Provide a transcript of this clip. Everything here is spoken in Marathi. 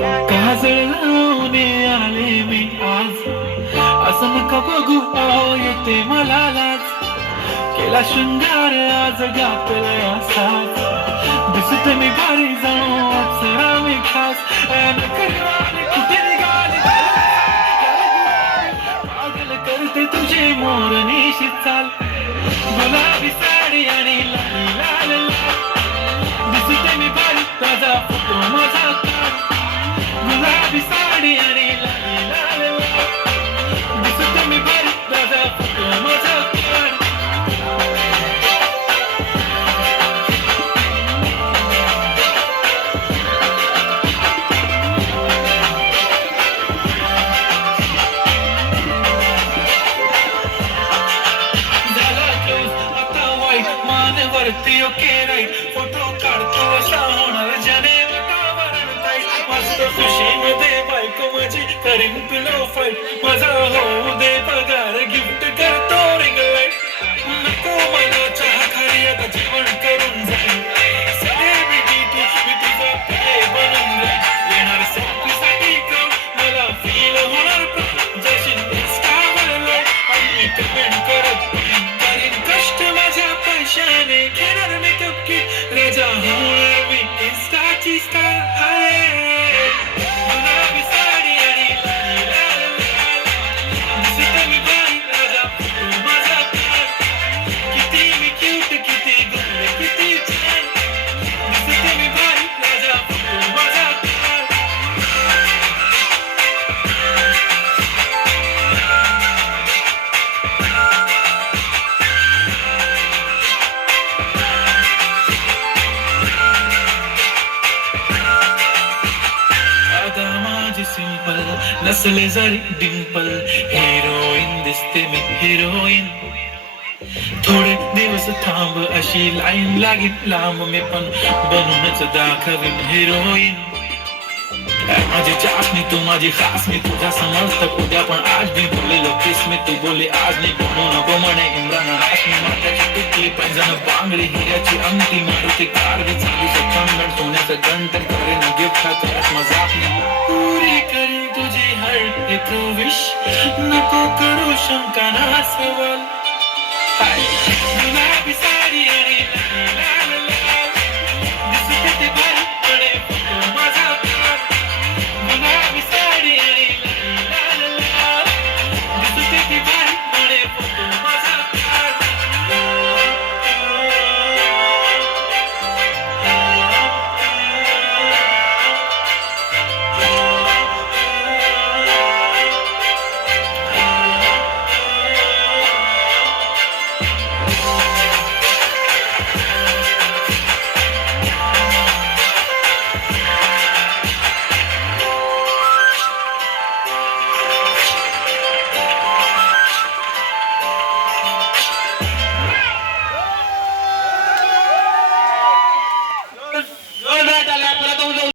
काजळ लावून आले मी आज. असं नका बघू अहो येते मला लाज. केला शृंगार आज घातलाय असाच दिसत मी भारी जाऊ अप्सरा मी खास. कुठे निघाले? पागल करते तुझे मोर चाल गुलाबी साडी आणि लाल लाल लाल. दिसते मी भारी ताजा बायको माझी करीन पिलो फाईट माझा होऊ दे पगार Simple नसले जरी डिंपल हिरोईन दिसते मी हिरोईन थोडे दिवस थांब अशी लाईन लागेल लांब. मी पण बनूनच दाखवीन हिरोईन माझी चाचणी तू माझी खास मी. तुझा समजत उद्या पण आज मी बोललेलो किस मी तू बोलली आज मी बनू नको म्हणे. इम्रान हाशमी माझ्याची टिकली पैंजण. बांगडी हिऱ्याची अंगठी मारुती कार नको करू शंका ना सवाल हाय गुलाबी साडी आणि लाल लाल